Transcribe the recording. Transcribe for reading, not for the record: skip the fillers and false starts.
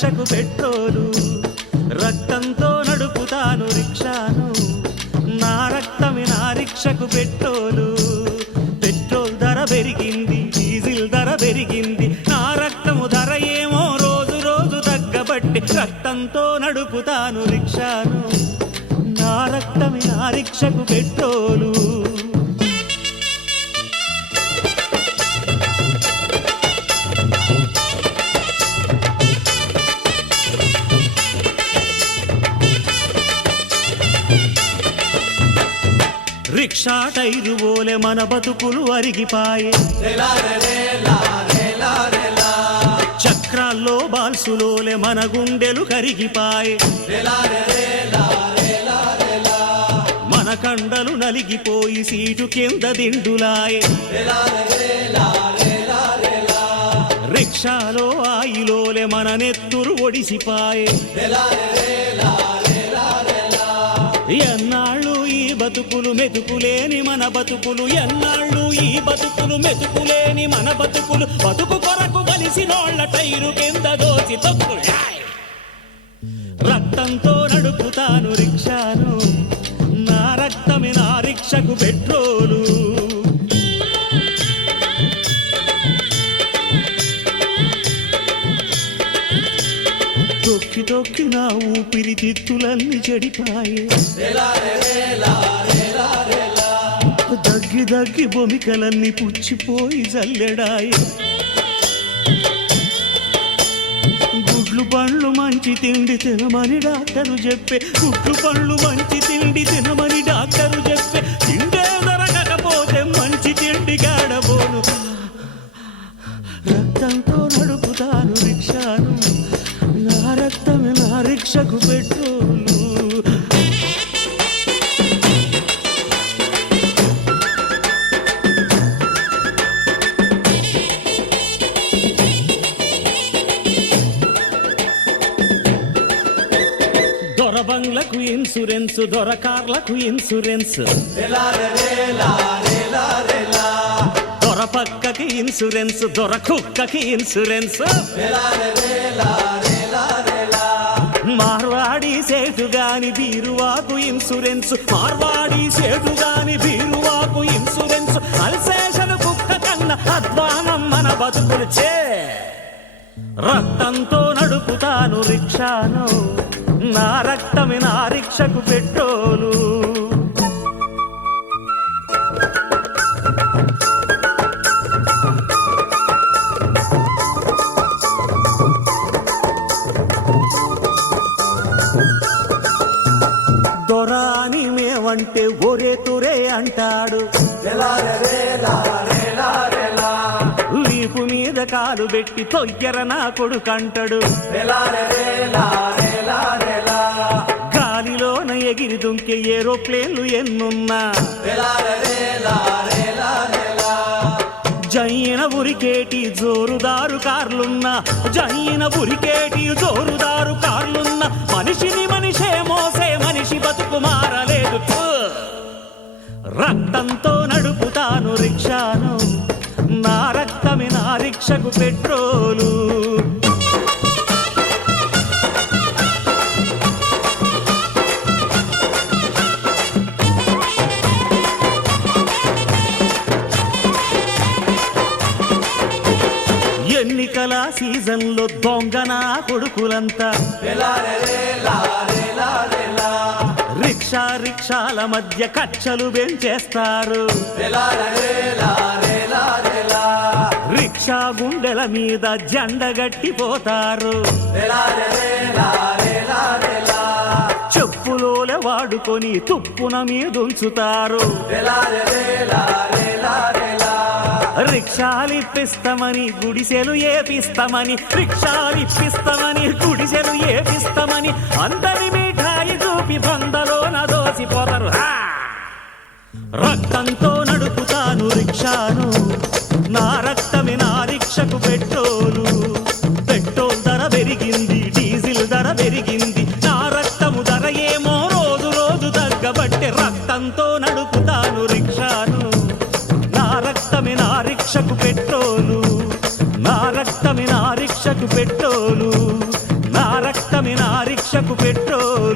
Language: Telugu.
రిక్షకు పెట్రోలు. రక్తంతో నడుపుతాను రిక్షాను, నా రక్తమే నా రిక్షకు పెట్రోలు. పెట్రోల్ ధర పెరిగింది, డీజిల్ ధర పెరిగింది, నా రక్తము ధర ఏమో రోజు రోజు తగ్గబట్టి రక్తంతో నడుపుతాను రిక్షాను, నా రక్తమే నా రిక్షకు పెట్రోలు. రిక్షా టైరు ఓలే మన బతుకులు అరిగిపాయే, చక్రాల్లో బాల్సులోలే మన గుండెలు కరిగిపాయే, మన కండలు నలిగిపోయి సీటు కింద దిండులాయే. రిక్షాలో ఆయిలోలే మన నెత్తురు ఒడిసిపాయే. ఎన్నాళ్ళు ఈ బతుకులు మెతుకులేని మన బతుకులు, ఎన్నాళ్ళు ఈ బతుకులు మెతుకులేని మన బతుకులు, బతుకు కొరకు బలిసినోళ్ల టైరు కింద దోచి తొక్కులు. రక్తంతో నడుపుతాను రిక్షాను, నా రక్తమే నా రిక్షకు పెట్రోలు. తొక్కి తొక్కి నా ఊపిరితిత్తులన్నీ చెడిపాయే, దగ్గి దగ్గి బొమికలన్నీ పుచ్చిపోయి జల్లెడాయే. గుడ్లు పండ్లు మంచి తిండి తినమని డాక్టరు చెప్పే, గుడ్లు పండ్లు మంచి తిండి తినమని డాక్టరు చెప్పే, తిండే దొరకకపోతే మంచి తిండి గాడబోను. రక్తంతో నడుపుతాను రిక్షాను, నా రక్తమే నా రిక్షకు పెట్రోలు. దొర బంగ్లకు ఇన్సూరెన్స్, దొర కార్లకు ఇన్సూరెన్స్, దొర పక్కకి ఇన్సూరెన్స్, దొర కుక్కకి ఇన్సూరెన్స్. మార్వాడి సేటు గాని బీరువాకు ఇన్సూరెన్స్, మార్వాడి సేటు గాని బీరువాకు ఇన్సూరెన్స్. అల్సేషన్ కుక్క కన్నా అధ్వానం మన బతుకులు చే. రక్తంతో నడుపుతాను రిక్షాను, నా రక్తమే నా రిక్షకు పెట్రోలు. దొరా అని మేమంటే ఒరే తురే అంటాడు, వీపు మీద కాలు పెట్టి తొయ్యర నా కొడుకంటాడు. గాలిలోన ఎగిరి దుంకే ఏరోప్లేన్లు ఎన్నున్నా, జైన ఉరికేటి జోరుదారు కార్లున్నా, జైన ఉరికేటి జోరుదారు కార్లున్నా, మనిషిని మనిషే మోసే మనిషి బతుకు మారలేదు. రక్తంతో నడుపుతాను రిక్షాను, నా రక్తమే నా రిక్షకు పెట్రోలు. ఎన్నికల సీజన్లో దొంగన కొడుకులంతా రిక్షా రిక్షాల మధ్య కచ్చలు పెంచేస్తారు. రిక్షా గుండెల మీద జెండగట్టిపోతారు. చెప్పులోలే వాడుకొని తుప్పున మీదుంచుతారు. రిక్షాలిప్పిస్తామని గుడిసెలు ఏపిస్తామని, రిక్షాలిప్పిస్తామని గుడిసెలు ఏపిస్తామని అందరి మిఠాయి చూపి బందలోన దోసిపోతారు. రక్తంతో నడుపుతాను రిక్షాను, నా రక్తమే నా రిక్షకు పెట్రోలు. పెట్రోల్ ధర పెరిగింది, డీజిల్ ధర పెరిగింది, నా రక్తము ధర ఏమో రోజు రోజు తగ్గబట్టే రక్తంతో నడుపుతాను రిక్షాను, నా రక్తమే నా రిక్షకు పెట్రోలు, నా రక్తమే నా రిక్షకు పెట్రోలు, రిక్షకు పెట్రోలు.